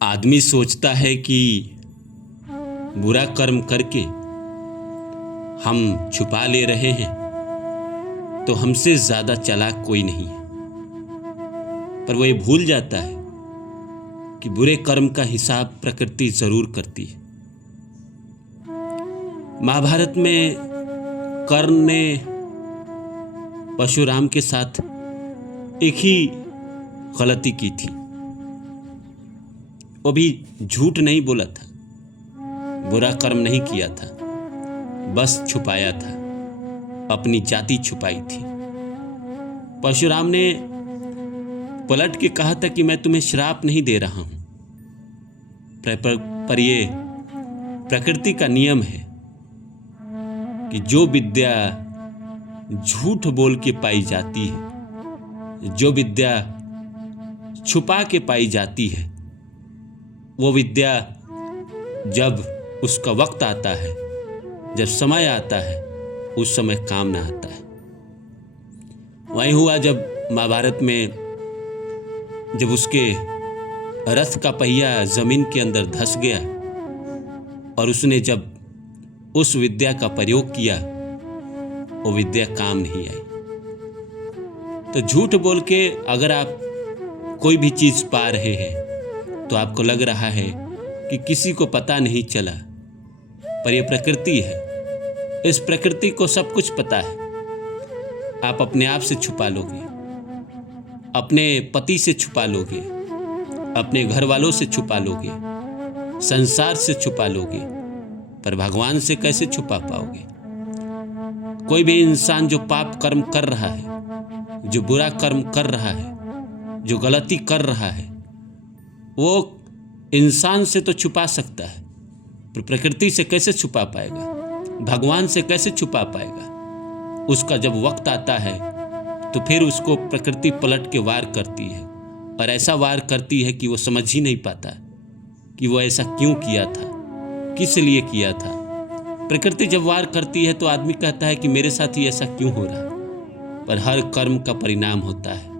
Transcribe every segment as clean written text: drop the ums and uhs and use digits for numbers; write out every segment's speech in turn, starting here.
आदमी सोचता है कि बुरा कर्म करके हम छुपा ले रहे हैं तो हमसे ज़्यादा चालाक कोई नहीं है, पर वो ये भूल जाता है कि बुरे कर्म का हिसाब प्रकृति ज़रूर करती है। महाभारत में कर्ण ने परशुराम के साथ एक ही गलती की थी। वो भी झूठ नहीं बोला था, बुरा कर्म नहीं किया था, बस छुपाया था, अपनी जाति छुपाई थी। परशुराम ने पलट के कहा था कि मैं तुम्हें श्राप नहीं दे रहा हूं, पर ये प्रकृति का नियम है कि जो विद्या झूठ बोल के पाई जाती है, जो विद्या छुपा के पाई जाती है, वो विद्या जब उसका वक्त आता है, जब समय आता है, उस समय काम ना आता है। वही हुआ जब महाभारत में जब उसके रथ का पहिया जमीन के अंदर धंस गया और उसने जब उस विद्या का प्रयोग किया, वो विद्या काम नहीं आई। तो झूठ बोल के अगर आप कोई भी चीज पा रहे हैं तो आपको लग रहा है कि किसी को पता नहीं चला, पर यह प्रकृति है। इस प्रकृति को सब कुछ पता है। आप अपने आप से छुपा लोगे, अपने पति से छुपा लोगे, अपने घर वालों से छुपा लोगे, संसार से छुपा लोगे, पर भगवान से कैसे छुपा पाओगे? कोई भी इंसान जो पाप कर्म कर रहा है, जो बुरा कर्म कर रहा है, जो गलती कर रहा है, वो इंसान से तो छुपा सकता है, पर प्रकृति से कैसे छुपा पाएगा? भगवान से कैसे छुपा पाएगा? उसका जब वक्त आता है तो फिर उसको प्रकृति पलट के वार करती है, और ऐसा वार करती है कि वो समझ ही नहीं पाता कि वो ऐसा क्यों किया था, किस लिए किया था। प्रकृति जब वार करती है तो आदमी कहता है कि मेरे साथ ही ऐसा क्यों हो रहा, पर हर कर्म का परिणाम होता है।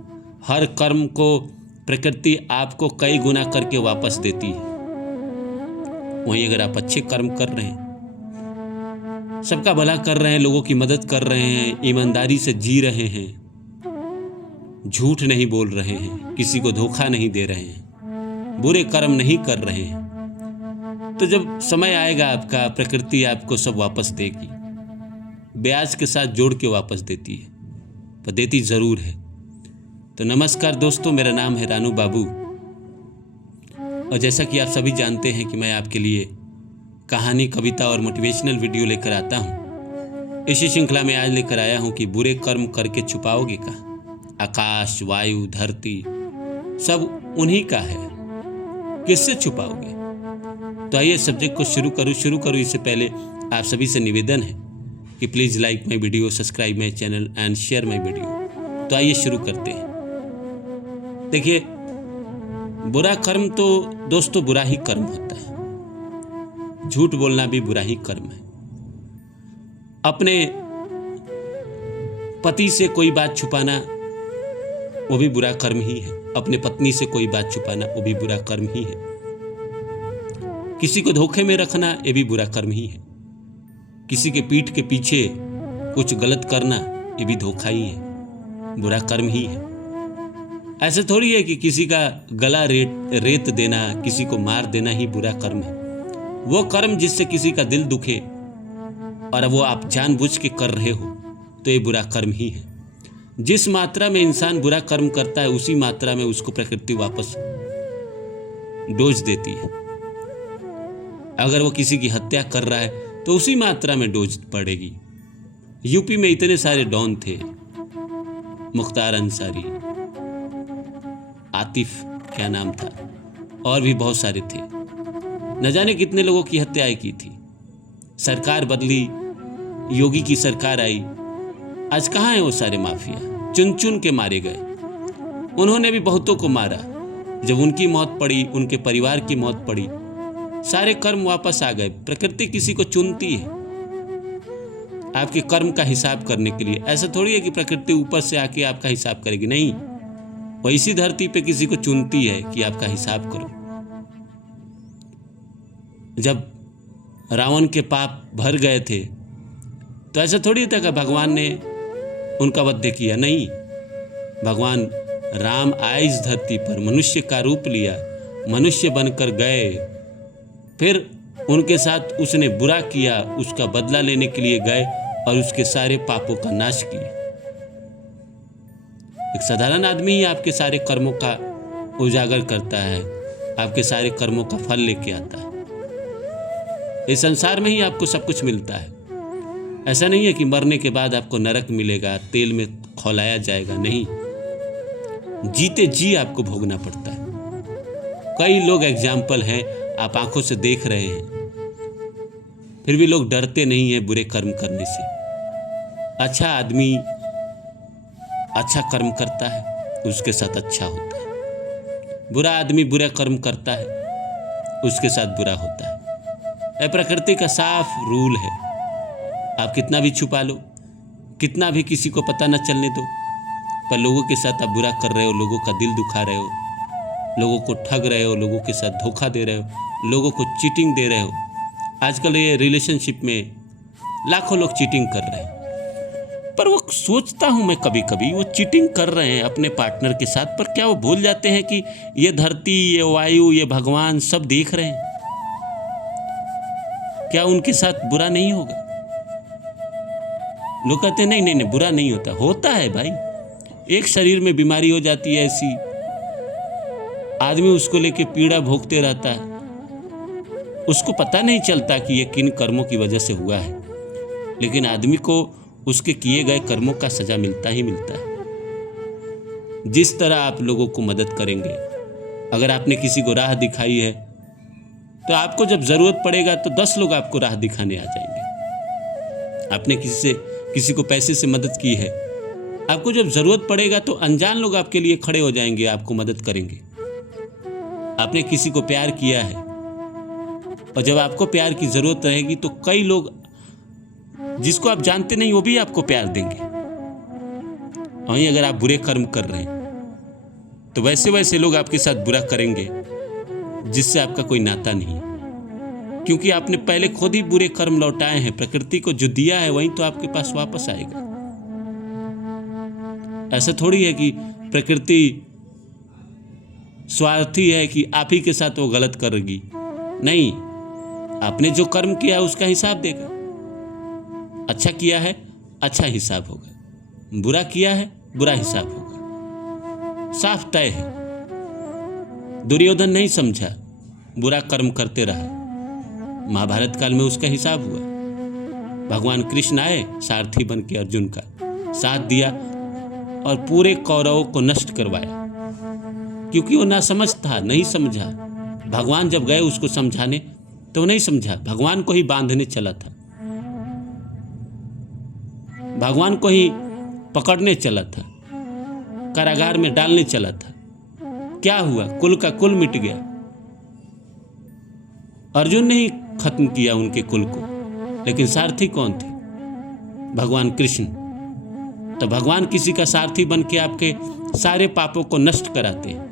हर कर्म को प्रकृति आपको कई गुना करके वापस देती है। वहीं अगर आप अच्छे कर्म कर रहे हैं, सबका भला कर रहे हैं, लोगों की मदद कर रहे हैं, ईमानदारी से जी रहे हैं, झूठ नहीं बोल रहे हैं, किसी को धोखा नहीं दे रहे हैं, बुरे कर्म नहीं कर रहे हैं, तो जब समय आएगा आपका, प्रकृति आपको सब वापस देगी। ब्याज के साथ जोड़ के वापस देती है, पर देती जरूर है। तो नमस्कार दोस्तों, मेरा नाम है रानू बाबू, और जैसा कि आप सभी जानते हैं कि मैं आपके लिए कहानी, कविता और मोटिवेशनल वीडियो लेकर आता हूं। इसी श्रृंखला में आज लेकर आया हूं कि बुरे कर्म करके छुपाओगे का? आकाश, वायु, धरती सब उन्हीं का है, किससे छुपाओगे? तो आइए सब्जेक्ट को शुरू करूं। इससे पहले आप सभी से निवेदन है कि please like my video, subscribe my channel and share my video. तो आइए शुरू करते हैं। देखिए, बुरा कर्म तो दोस्तों बुरा ही कर्म होता है। झूठ बोलना भी बुरा ही कर्म है। अपने पति से कोई बात छुपाना वो भी बुरा कर्म ही है। अपने पत्नी से कोई बात छुपाना वो भी बुरा कर्म ही है। किसी को धोखे में रखना ये भी बुरा कर्म ही है। किसी के पीठ के पीछे कुछ गलत करना ये भी धोखा ही है, बुरा कर्म ही है। ऐसे थोड़ी है कि किसी का गला रेत देना, किसी को मार देना ही बुरा कर्म है। वो कर्म जिससे किसी का दिल दुखे और वो आप जानबूझ के कर रहे हो तो ये बुरा कर्म ही है। जिस मात्रा में इंसान बुरा कर्म करता है उसी मात्रा में उसको प्रकृति वापस डोज देती है। अगर वो किसी की हत्या कर रहा है तो उसी मात्रा में डोज पड़ेगी। यूपी में इतने सारे डॉन थे, मुख्तार अंसारी, आतिफ क्या नाम था, और भी बहुत सारे थे। न जाने कितने लोगों की हत्याएं की थी। सरकार बदली, योगी की सरकार आई, आज कहाँ है वो सारे माफिया? चुन चुन के मारे गए। उन्होंने भी बहुतों को मारा। जब उनकी मौत पड़ी, उनके परिवार की मौत पड़ी, सारे कर्म वापस आ गए। प्रकृति किसी को चुनती है आपके कर्म का हिसाब करने के लिए। ऐसा थोड़ी है कि प्रकृति ऊपर से आके आपका हिसाब करेगी, नहीं। वो इसी धरती पे किसी को चुनती है कि आपका हिसाब करो। जब रावण के पाप भर गए थे तो ऐसा थोड़ी था कि भगवान ने उनका वध किया। नहीं, भगवान राम आए इस धरती पर, मनुष्य का रूप लिया, मनुष्य बनकर गए, फिर उनके साथ उसने बुरा किया, उसका बदला लेने के लिए गए और उसके सारे पापों का नाश किया। एक साधारण आदमी ही आपके सारे कर्मों का उजागर करता है, आपके सारे कर्मों का फल लेके आता है। इस संसार में ही आपको सब कुछ मिलता है। ऐसा नहीं है कि मरने के बाद आपको नरक मिलेगा, तेल में खौलाया जाएगा। नहीं, जीते जी आपको भोगना पड़ता है। कई लोग एग्जाम्पल हैं, आप आंखों से देख रहे हैं, फिर भी लोग डरते नहीं हैं बुरे कर्म करने से। अच्छा आदमी अच्छा कर्म करता है, उसके साथ अच्छा होता है। बुरा आदमी बुरा कर्म करता है, उसके साथ बुरा होता है। यह प्रकृति का साफ रूल है। आप कितना भी छुपा लो, कितना भी किसी को पता न चलने दो, पर लोगों के साथ आप बुरा कर रहे हो, लोगों का दिल दुखा रहे हो, लोगों को ठग रहे हो, लोगों के साथ धोखा दे रहे हो, लोगों को चीटिंग दे रहे हो। आजकल ये रिलेशनशिप में लाखों लोग चीटिंग कर रहे हैं, पर वो सोचता हूँ मैं कभी कभी, वो चीटिंग कर रहे हैं अपने पार्टनर के साथ, पर क्या वो भूल जाते हैं कि ये धरती, ये वायु, ये भगवान सब देख रहे हैं? क्या उनके साथ बुरा नहीं होगा? लोग कहते हैं नहीं नहीं नहीं, बुरा नहीं होता। होता है भाई। एक शरीर में बीमारी हो जाती है ऐसी, आदमी उसको लेके पीड़ा भोगते रहता है, उसको पता नहीं चलता कि ये किन कर्मों की वजह से हुआ है, लेकिन आदमी को उसके किए गए कर्मों का सजा मिलता ही मिलता है। जिस तरह आप लोगों को मदद करेंगे, अगर आपने किसी को राह दिखाई है तो आपको जब जरूरत पड़ेगा तो 10 लोग आपको राह दिखाने आ जाएंगे। आपने किसी को पैसे से मदद की है, आपको जब जरूरत पड़ेगा तो अनजान लोग आपके लिए खड़े हो जाएंगे, आपको मदद करेंगे। आपने किसी को प्यार किया है और जब आपको प्यार की जरूरत रहेगी तो कई लोग जिसको आप जानते नहीं वो भी आपको प्यार देंगे। वहीं अगर आप बुरे कर्म कर रहे हैं तो वैसे वैसे लोग आपके साथ बुरा करेंगे जिससे आपका कोई नाता नहीं है, क्योंकि आपने पहले खुद ही बुरे कर्म लौटाए हैं। प्रकृति को जो दिया है वहीं तो आपके पास वापस आएगा। ऐसा थोड़ी है कि प्रकृति स्वार्थी है कि आप ही के साथ वो गलत करेगी। नहीं, आपने जो कर्म किया उसका हिसाब देगा। अच्छा किया है, अच्छा हिसाब होगा, बुरा किया है, बुरा हिसाब होगा। साफ तय है। दुर्योधन नहीं समझा, बुरा कर्म करते रहा, महाभारत काल में उसका हिसाब हुआ। भगवान कृष्ण आए सारथी बन के, अर्जुन का साथ दिया और पूरे कौरवों को नष्ट करवाया, क्योंकि वो नासमझ था, नहीं समझा। भगवान जब गए उसको समझाने तो वो नहीं समझा, भगवान को ही बांधने चला था, भगवान को ही पकड़ने चला था, कारागार में डालने चला था। क्या हुआ? कुल का कुल मिट गया। अर्जुन ने ही खत्म किया उनके कुल को, लेकिन सारथी कौन थे? भगवान कृष्ण। तो भगवान किसी का सारथी बन के आपके सारे पापों को नष्ट कराते हैं।